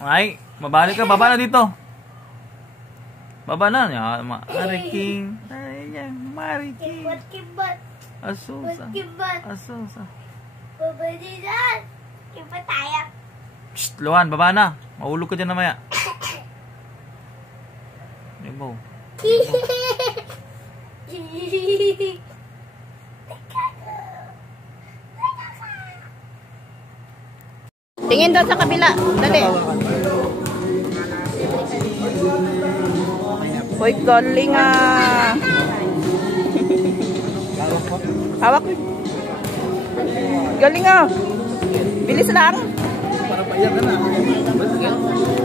Ay, babalik ka, baba na dito. Baba na. Yan, Mariking. Ayan, Mariking. Asusa. Asusa. Baba dyan. Kiba tayo. Shh, Luan, baba na. Maulog ka dyan namaya. Ibo. Tingin doon sa kabila. Dali. Uy, galing ah. Hawak. Galing ah. Bilis lang. Para paiyak ka na.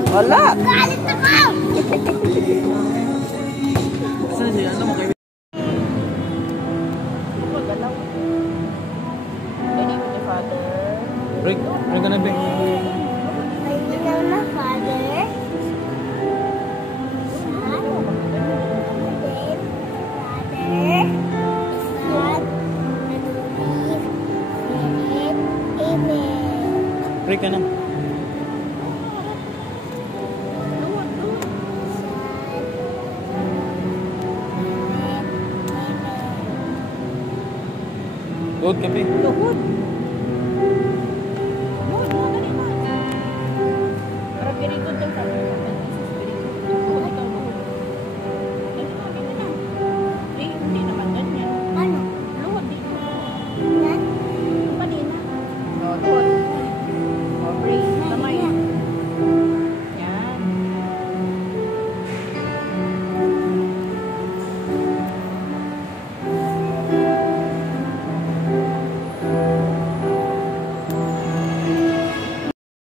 Wala. Galit ako! Saan siya? Ano mo kayo? Break ka na, Beng. Pwede na na, Father. Break ka na. Good kape. Good.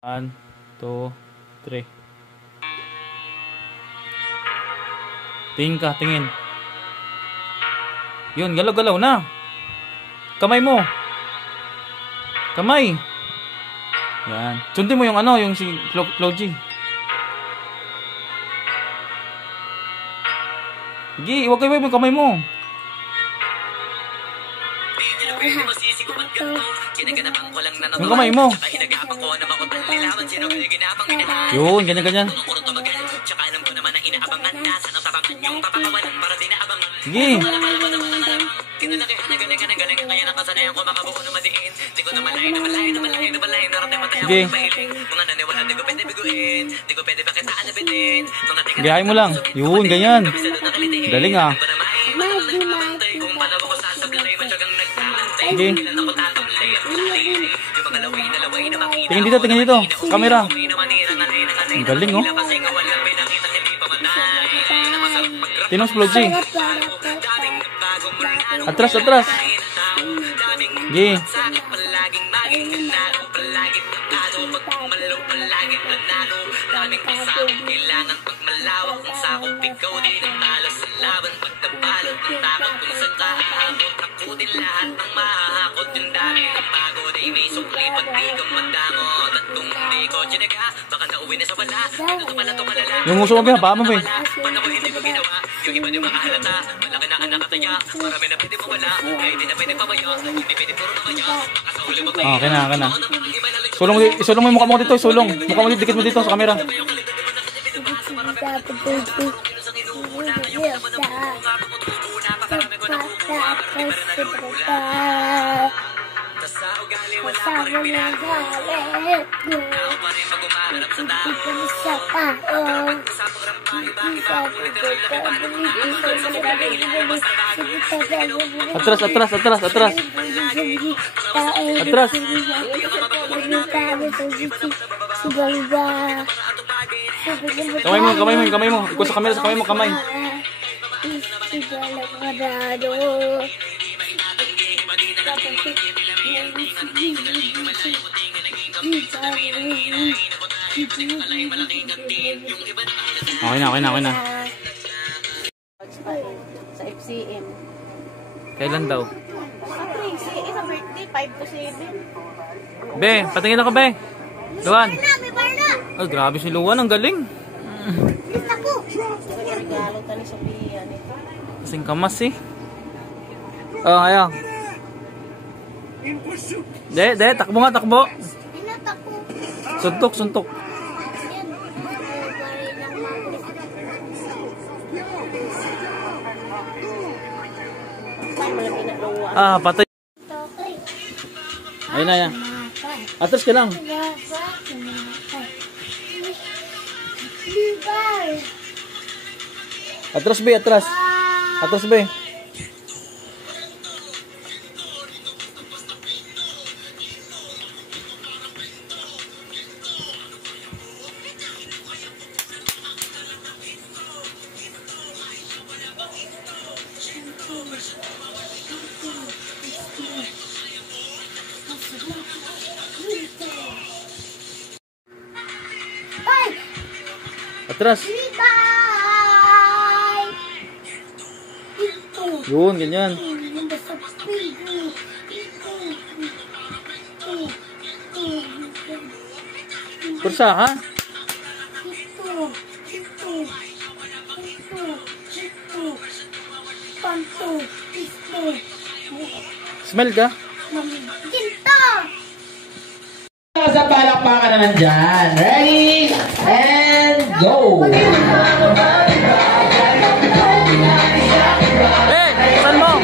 One, two, three. Tingin ka, tingin. Yun, galaw-galaw na. Kamay mo. Kamay. Yan. Sundin mo yung ano, yung si Floji. Sige, iwag kayo yung kamay mo. Yung kamay mo. Yun, ganyan-ganyan. Sige. Sige. Gayahin mo lang. Yun, ganyan. Galing ah. Sige. Tingin dito, tingin dito. Camera. Galing oh. Tinong Floji. Atras, atras. Sige. Yung uso mo ba? Baka mo ba? Okay na, okay na. Sulong mo yung mukha mo dito, sulong. Mukha mo dito, dikit mo dito sa camera. Atras, atras, atras, atras. Atras. Kamay mo, kamay mo, kamay mo. Ikaw sa camera, sa kamay mo, kamay. Okay na, okay na, okay na. Sa FCM. Kailan daw? Sa birthday, 5 to 7. Be, patingin ako, Be. Luan. Oh, grabe si Luan, ang galing. Regalo tani Sophia nito. Kasing kamas eh. Oh, ayaw. De, takbo nga, takbo. Pinatakbo. Suntok, suntok. Yan. Bari lang mami. Malaki na luwa. Ah, patay. Tokoy. Ayun na yan. Matay. Atras ka lang. Libar. Atras, be, atras. Atras, be. Ay! Atras. Bye! Ito. Yun, ganyan. Yung basta pigo. Kursa, ha? Panto. Ito. Smell ka? Ginto. Sa palakpakan naman dyan. Ready? And go! Eh, saan mo?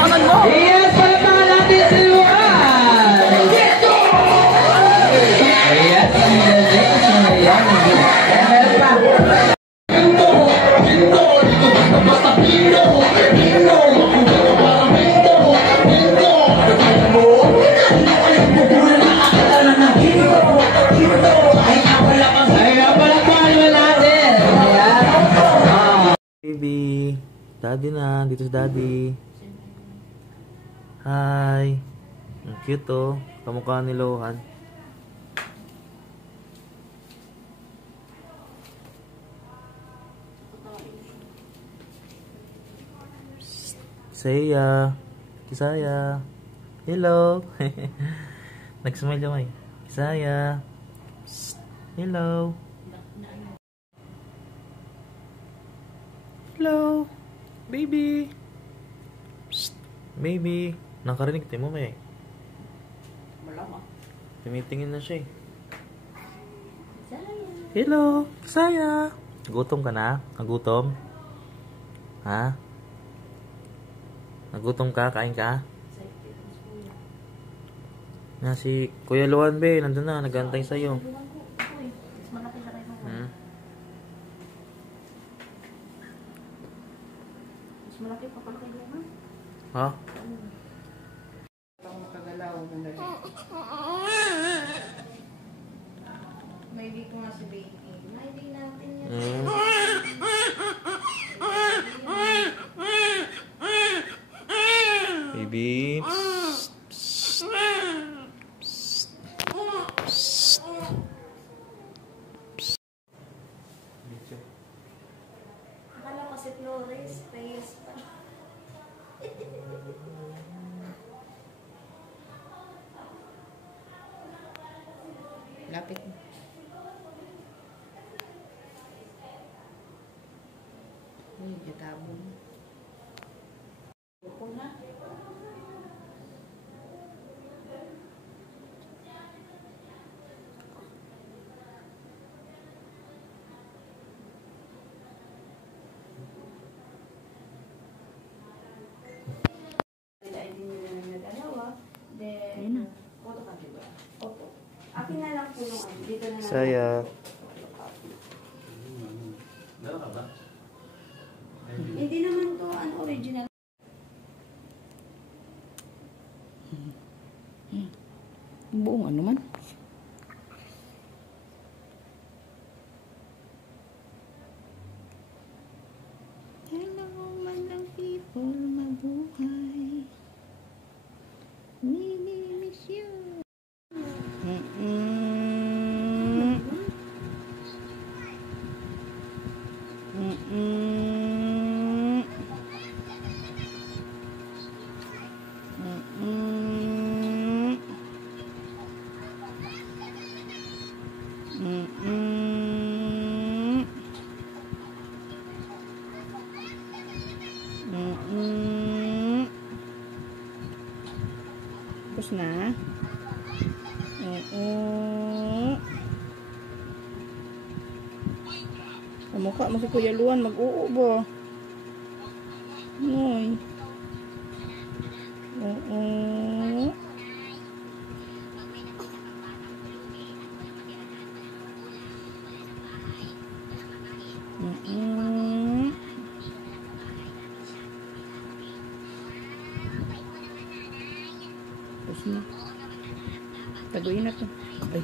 Saan mo? Yes, palakpakan natin si Luan! Ayan, ang galing. Ayan, meron pa. Ayan, palakpakan naman natin. Ayan. Baby, daddy na, dito si daddy. Hi. Ang cute oh, kamukha ni Lohan. Saya, Kisaya. Hello. Nag-smile yung ay. Kisaya. Hello. Hello, baby. Psst, baby. Nakarinig tayo mo, may. Malama. Tumitingin na siya eh. Hello, Saya. Nagutom ka na? Nagutom? Ha? Nagutom ka? Kain ka? Na si Kuya Luan, be. Nandun na. Nag-antay sa'yo. Hmm? Malaki pa pala kayo naman. Ha? Pang makagalaw ng dali. May dito nga si baby. May di natin yan. Hmm? Baby. Psst, psst. Psst, psst. Akala ko si Flores. Reyes pa. Lapit mo. Uy, gatabo mo. Upo na. Then, photo ka diba? Opo. Akin na lang po nung ano. Dito na lang. Saya. Hindi naman to ano original. Buong ano man. Hello, madlang people, mabuhay. We miss you. Tapos na. Oo. Kamukha mo si Kuya Luan. Mag-oo ba? Noy. Oo. Tapos na. Taguin na to. Ay.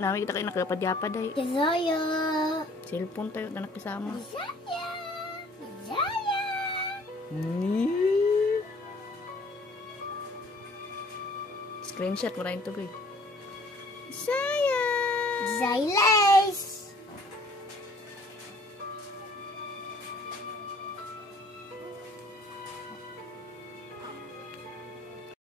Namin kita kayo nakapadyapad ay. Zaya. Cellphone tayo na nakasama. Zaya. Zaya. Screenshot mo rin ito, guys. Saya! Zaylace.